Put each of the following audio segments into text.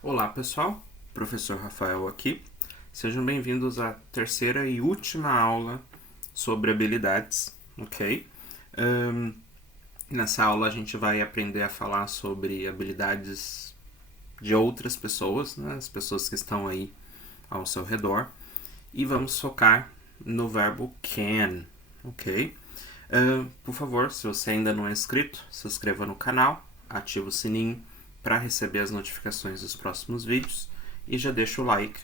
Olá pessoal, professor Rafael aqui. Sejam bem-vindos à terceira e última aula sobre habilidades, ok? Nessa aula a gente vai aprender a falar sobre habilidades de outras pessoas, né? As pessoas que estão aí ao seu redor, e vamos focar no verbo can, ok? Por favor, se você ainda não é inscrito, se inscreva no canal, ative o sininho para receber as notificações dos próximos vídeos e já deixa o like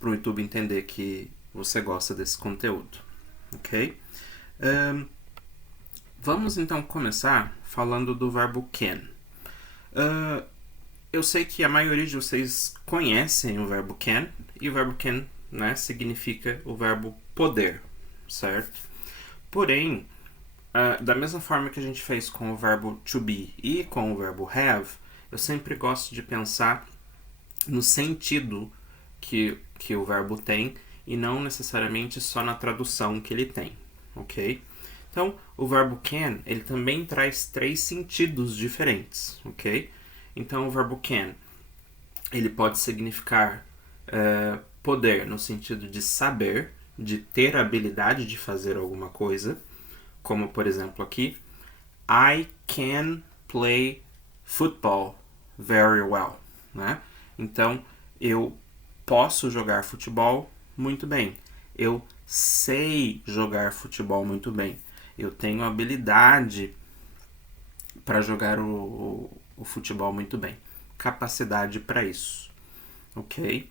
para o YouTube entender que você gosta desse conteúdo, ok? Vamos então começar falando do verbo can. Eu sei que a maioria de vocês conhecem o verbo can, e o verbo can, né, significa o verbo poder, certo? Porém, da mesma forma que a gente fez com o verbo to be e com o verbo have, eu sempre gosto de pensar no sentido que o verbo tem e não necessariamente só na tradução que ele tem, ok? Então, o verbo can, ele também traz três sentidos diferentes, ok? Então, o verbo can, ele pode significar poder no sentido de saber, de ter a habilidade de fazer alguma coisa, como por exemplo aqui, I can play football very well, né? Então, eu posso jogar futebol muito bem. Eu sei jogar futebol muito bem. Eu tenho habilidade para jogar o futebol muito bem. Capacidade para isso, ok?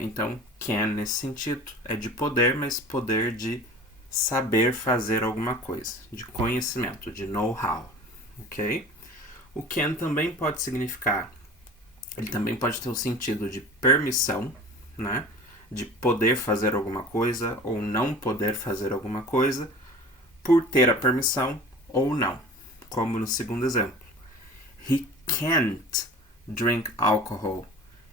Então, can nesse sentido é de poder, mas poder de saber fazer alguma coisa, de conhecimento, de know-how, ok? O can também pode significar, ele também pode ter o sentido de permissão, né? De poder fazer alguma coisa ou não poder fazer alguma coisa por ter a permissão ou não, como no segundo exemplo. He can't drink alcohol.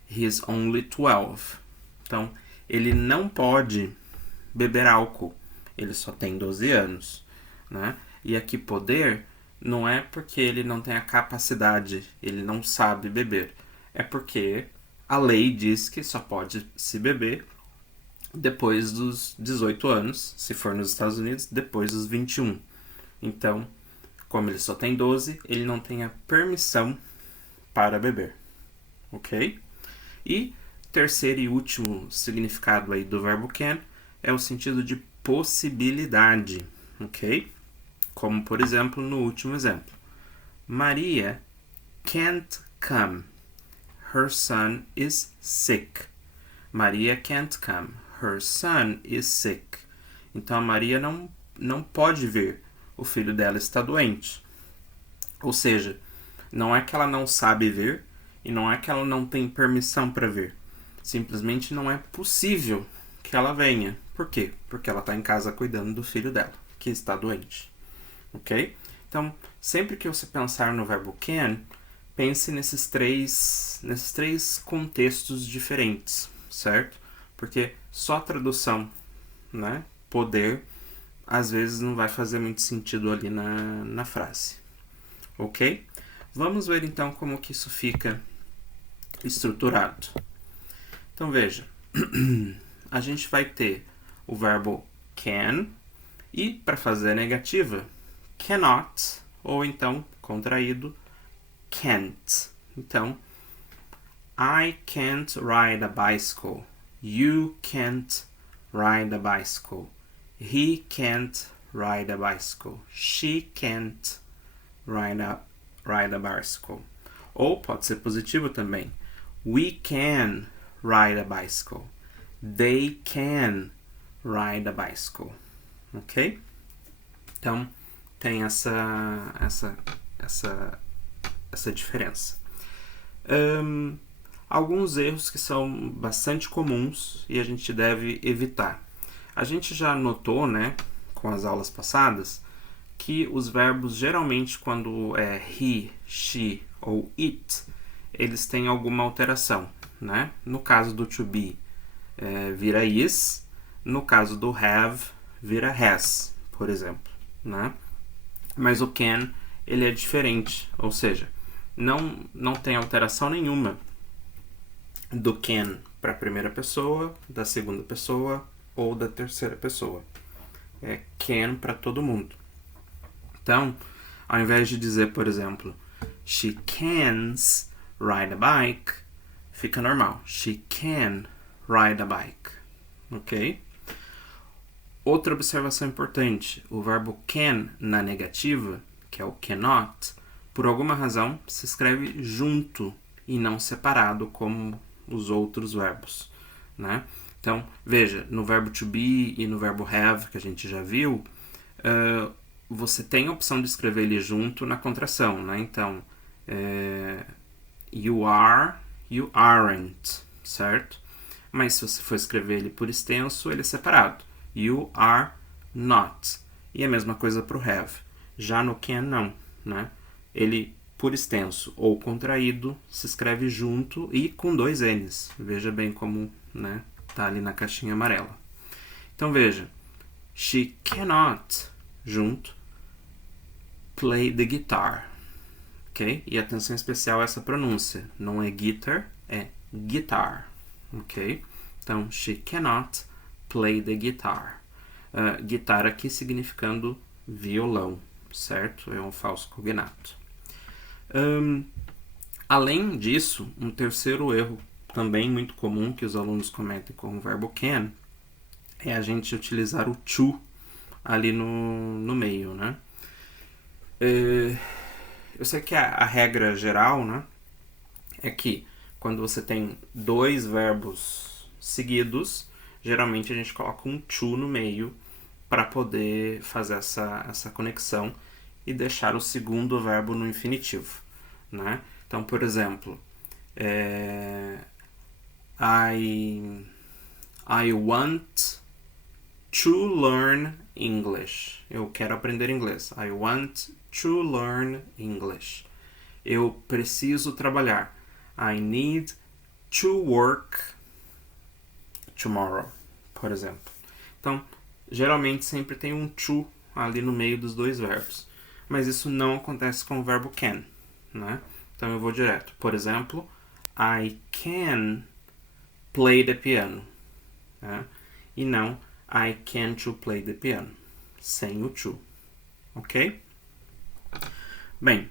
He is only 12. Então, ele não pode beber álcool. Ele só tem 12 anos, né? E aqui poder não é porque ele não tem a capacidade, ele não sabe beber. É porque a lei diz que só pode se beber depois dos 18 anos, se for nos Estados Unidos, depois dos 21. Então, como ele só tem 12, ele não tem a permissão para beber, ok? E terceiro e último significado aí do verbo can é o sentido de possibilidade, ok? Como, por exemplo, no último exemplo. Maria can't come. Her son is sick. Maria can't come. Her son is sick. Então, a Maria não pode vir. O filho dela está doente. Ou seja, não é que ela não sabe vir e não é que ela não tem permissão para vir. Simplesmente não é possível que ela venha. Por quê? Porque ela está em casa cuidando do filho dela, que está doente. Ok? Então, sempre que você pensar no verbo can, pense nesses três contextos diferentes, certo? Porque só a tradução, né, poder, às vezes não vai fazer muito sentido ali na frase. Ok? Vamos ver então como que isso fica estruturado. Então veja, a gente vai ter o verbo can e para fazer a negativa, cannot, ou então, contraído, can't. Então, I can't ride a bicycle. You can't ride a bicycle. He can't ride a bicycle. She can't ride a bicycle. Ou pode ser positivo também. We can ride a bicycle. They can ride a bicycle. Ok? Então, tem essa diferença. Alguns erros que são bastante comuns e a gente deve evitar. A gente já notou, né, com as aulas passadas, que os verbos geralmente quando é he, she ou it, eles têm alguma alteração, né? No caso do to be, vira is, no caso do have, vira has, por exemplo, né? Mas o can, ele é diferente, ou seja, não tem alteração nenhuma do can para a primeira pessoa, da segunda pessoa ou da terceira pessoa. É can para todo mundo. Então, ao invés de dizer, por exemplo, she cans ride a bike, fica normal. She can ride a bike. Ok? Outra observação importante, o verbo can na negativa, que é o cannot, por alguma razão se escreve junto e não separado como os outros verbos, né? Então, veja, no verbo to be e no verbo have, que a gente já viu, você tem a opção de escrever ele junto na contração, né? Então, you are, you aren't, certo? Mas se você for escrever ele por extenso, ele é separado. You are not. E a mesma coisa para o have. Já no can, não, né? Ele, por extenso ou contraído, se escreve junto e com 2 N's. Veja bem como, né, tá ali na caixinha amarela. Então, veja. She cannot, junto, play the guitar. Ok? E atenção especial a essa pronúncia. Não é guitar, é guitar. Ok? Então, she cannot play the guitar. Guitar aqui significando violão, certo? É um falso cognato. Além disso, um terceiro erro também muito comum que os alunos cometem com o verbo can é a gente utilizar o to ali no meio, né? Eu sei que a regra geral, né, é que quando você tem 2 verbos seguidos, geralmente a gente coloca um to no meio para poder fazer essa conexão e deixar o segundo verbo no infinitivo, né? Então, por exemplo, I want to learn English. Eu quero aprender inglês. I want to learn English. Eu preciso trabalhar. I need to work tomorrow, por exemplo. Então, geralmente sempre tem um to ali no meio dos 2 verbos. Mas isso não acontece com o verbo can, né? Então eu vou direto. Por exemplo, I can play the piano, né? E não I can to play the piano, sem o to, ok? Bem,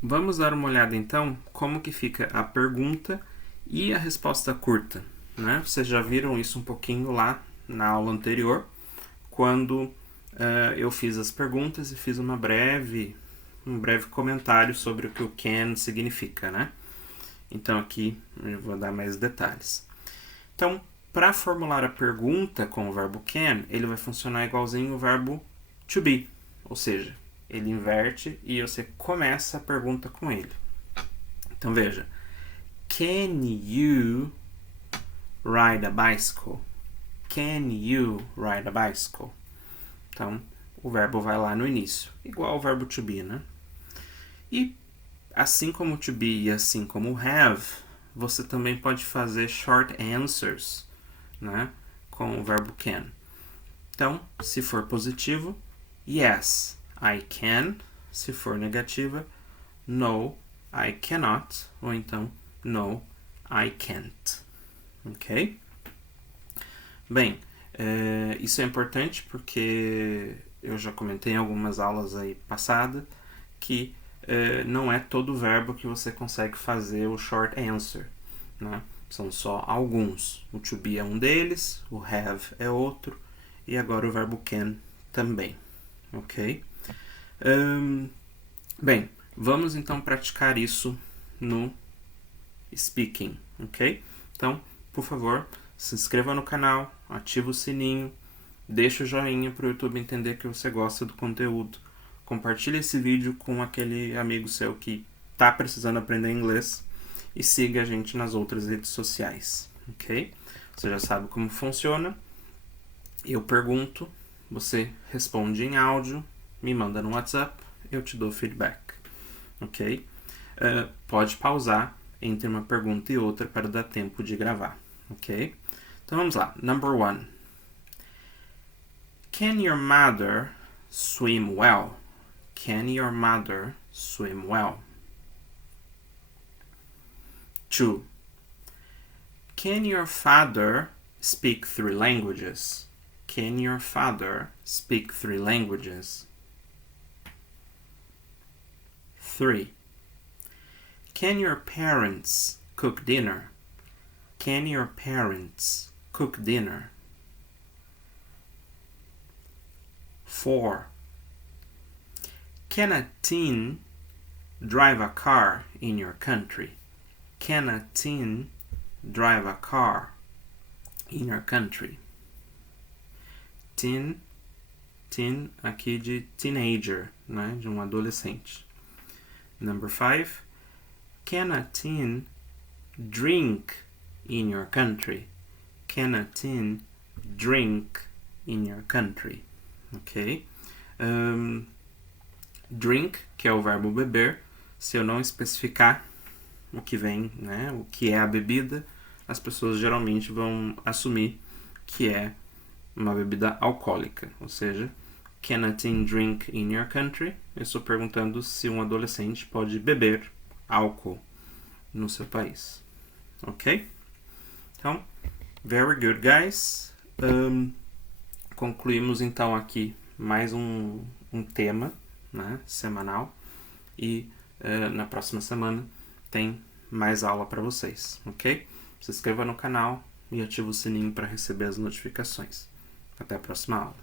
vamos dar uma olhada então como que fica a pergunta e a resposta curta, né? Vocês já viram isso um pouquinho lá na aula anterior, quando eu fiz as perguntas e fiz um breve comentário sobre o que o can significa, né? Então aqui eu vou dar mais detalhes. Então, para formular a pergunta com o verbo can, ele vai funcionar igualzinho o verbo to be, ou seja, ele inverte e você começa a pergunta com ele. Então veja, can you ride a bicycle? Can you ride a bicycle? Então, o verbo vai lá no início, igual ao verbo to be, né? E assim como to be e assim como have, você também pode fazer short answers, né, com o verbo can. Então, se for positivo, yes, I can. Se for negativa, no, I cannot. Ou então, no, I can't. Ok? Bem, isso é importante porque eu já comentei em algumas aulas aí passadas que não é todo verbo que você consegue fazer o short answer, né? São só alguns. O to be é um deles, o have é outro, e agora o verbo can também, ok? Bem, vamos então praticar isso no speaking, ok? Então, por favor, se inscreva no canal, ativa o sininho, deixa o joinha para o YouTube entender que você gosta do conteúdo. Compartilhe esse vídeo com aquele amigo seu que está precisando aprender inglês e siga a gente nas outras redes sociais, ok? Você já sabe como funciona. Eu pergunto, você responde em áudio, me manda no WhatsApp, eu te dou feedback, ok? Pode pausar entre uma pergunta e outra para dar tempo de gravar, ok? Então vamos lá. Number 1. Can your mother swim well? Can your mother swim well? 2. Can your father speak 3 languages? Can your father speak 3 languages? 3. Can your parents cook dinner? Can your parents cook dinner? 4. Can a teen drive a car in your country? Can a teen drive a car in your country? Teen aqui de teenager, né? De adolescente. Number 5. Can a teen drink in your country? Can a teen drink in your country? Ok? Drink, que é o verbo beber, se eu não especificar o que vem, né, o que é a bebida, as pessoas geralmente vão assumir que é uma bebida alcoólica. Ou seja, can a teen drink in your country? Eu estou perguntando se um adolescente pode beber álcool no seu país. Ok? Então, very good, guys. Concluímos então aqui mais um tema, né, semanal, e na próxima semana tem mais aula para vocês, ok? Se inscreva no canal e ative o sininho para receber as notificações. Até a próxima aula.